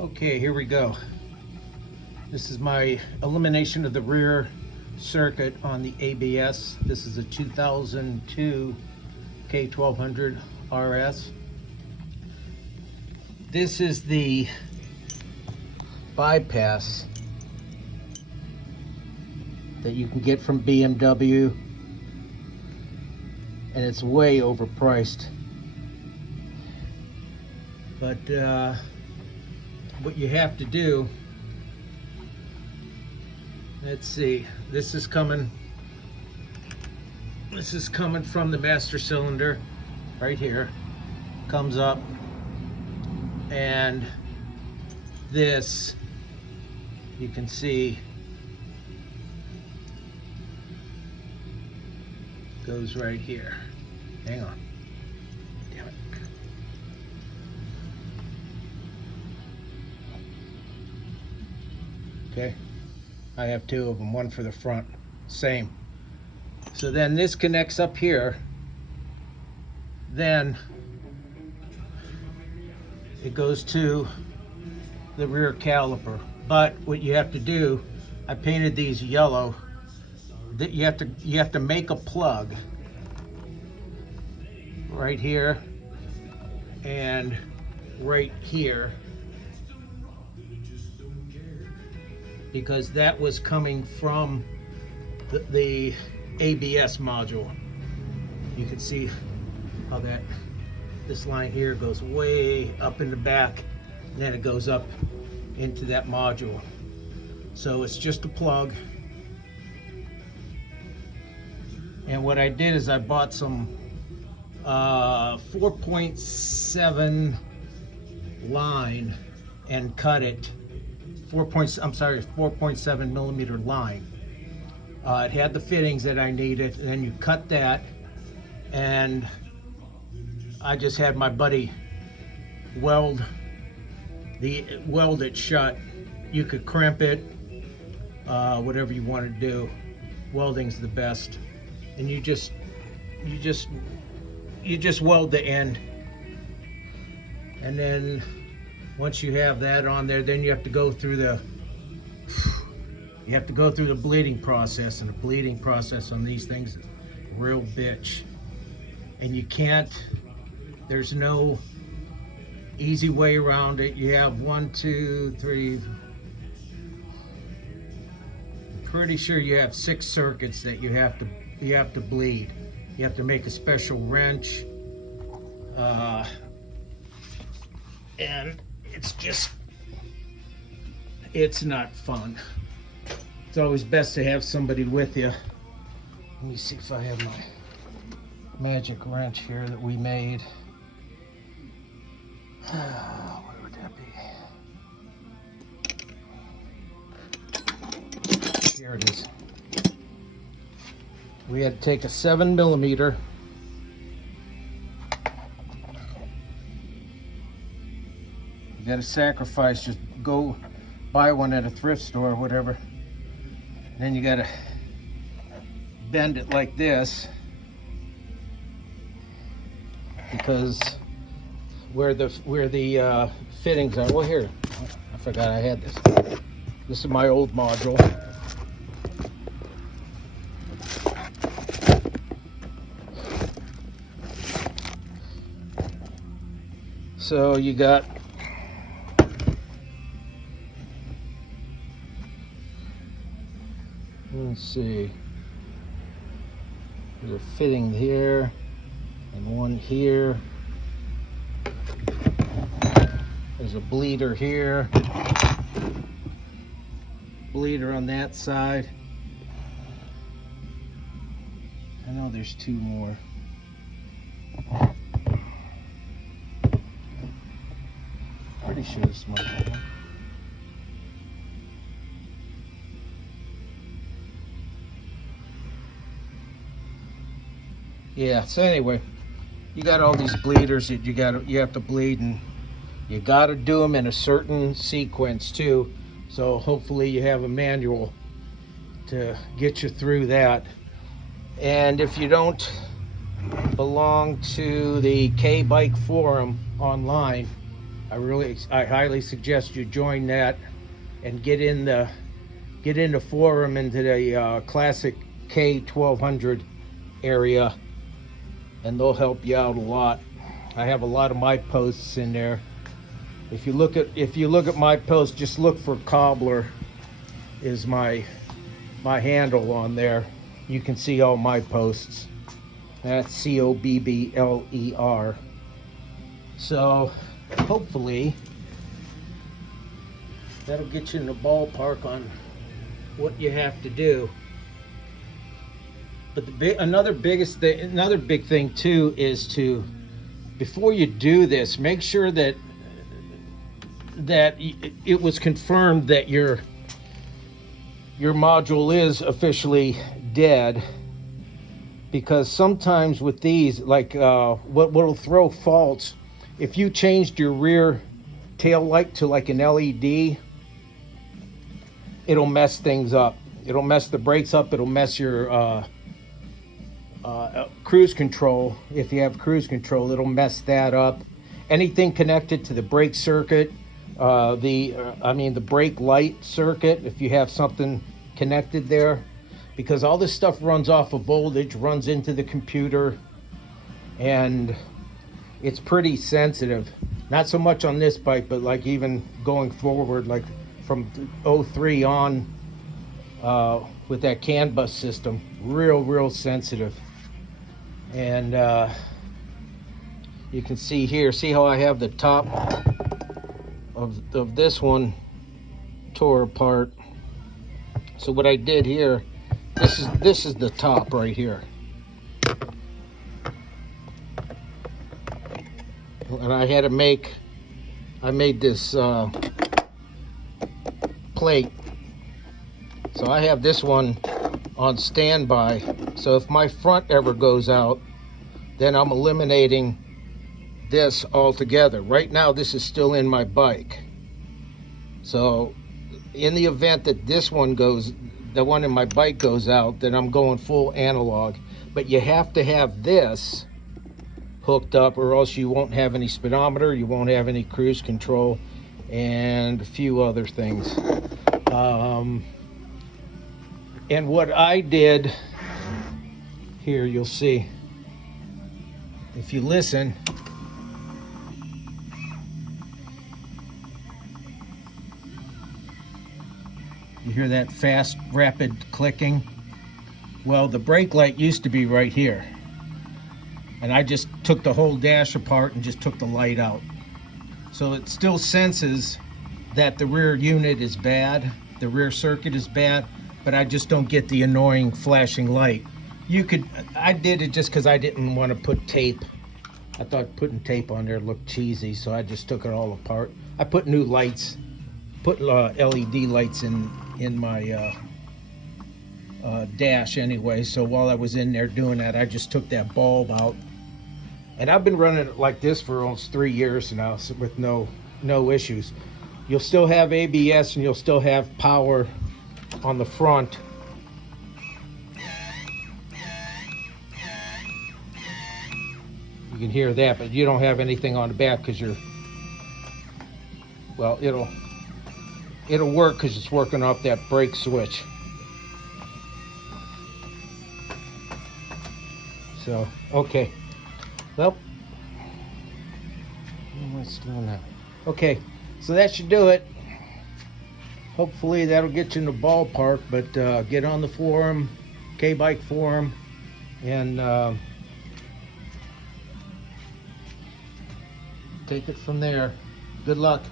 Okay, here we go. This is my elimination of the rear circuit on the ABS. This is a 2002 K1200RS. This is the bypass that you can get from BMW, and it's way overpriced. But what you have to do, let's see, this is coming from the master cylinder right here, comes up, and this you can see goes right here. Hang on, damn it. Okay, I have two of them, one for the front, same. So then this connects up here, then it goes to the rear caliper. But what you have to do, I painted these yellow, that you have to make a plug right here and right here, because that was coming from the ABS module. You can see how this line here goes way up in the back, and then it goes up into that module. So it's just a plug. And what I did is I bought some 4.7 line and cut it 4.7 millimeter line. It had the fittings that I needed, and then you cut that, and I just had my buddy weld it shut. You could crimp it, whatever you want to do. Welding's the best, and you just weld the end, and then once you have that on there, then you have to go through the bleeding process, and the bleeding process on these things is a real bitch. And there's no easy way around it. You have 1, 2, 3, I'm pretty sure you have 6 circuits that you have to bleed. You have to make a special wrench, and it's not fun. It's always best to have somebody with you. Let me see if I have my magic wrench here that we made. Where would that be? Here it is. We had to take a 7 millimeter. You gotta sacrifice, just go buy one at a thrift store or whatever. Then you gotta bend it like this, because where the fittings are. Well, here, I forgot I had this. This is my old module. So you got let's see, there's a fitting here and one here. There's a bleeder here, bleeder on that side. I know there's 2 more. Pretty sure this might be one. Yeah, so anyway, you got all these bleeders that you have to bleed, and you got to do them in a certain sequence too. So hopefully you have a manual to get you through that. And if you don't belong to the K-Bike forum online, I highly suggest you join that and get in the forum into the classic K1200 area, and they'll help you out a lot. I have a lot of my posts in there. If you look at my post, just look for Cobbler is my handle on there. You can see all my posts. That's COBBLER. So hopefully that'll get you in the ballpark on what you have to do. But another big thing too is to, before you do this, make sure that it was confirmed that your module is officially dead, because sometimes with these, like what'll throw faults, if you changed your rear tail light to like an LED, it'll mess things up. It'll mess the brakes up. It'll mess your cruise control. If you have cruise control, it'll mess that up. Anything connected to the brake circuit, the brake light circuit, if you have something connected there, because all this stuff runs off of voltage, runs into the computer, and it's pretty sensitive. Not so much on this bike, but like even going forward, like from 03 on, with that CAN bus system, real sensitive. And you can see here, see how I have the top of this one tore apart. So what I did here, this is the top right here, and I had to I made this plate. So I have this one on standby, so if my front ever goes out, then I'm eliminating this altogether. Right now this is still in my bike, so in the event that this one goes, the one in my bike goes out, then I'm going full analog. But you have to have this hooked up, or else you won't have any speedometer, you won't have any cruise control, and a few other things. And what I did here, you'll see, if you listen, you hear that fast, rapid clicking? Well, the brake light used to be right here, and I just took the whole dash apart and just took the light out. So it still senses that the rear unit is bad, the rear circuit is bad, but I just don't get the annoying flashing light. I did it just because I didn't want to put tape. I thought putting tape on there looked cheesy, so I just took it all apart. I put new lights, put LED lights in my dash anyway, so while I was in there doing that, I just took that bulb out. And I've been running it like this for almost 3 years now, so with no issues. You'll still have ABS and you'll still have power on the front. You can hear that, but you don't have anything on the back because it'll work because it's working off that brake switch. So, okay. Well, what's doing that? Okay, so that should do it. Hopefully that'll get you in the ballpark, but get on the forum, K-Bike forum, and take it from there. Good luck.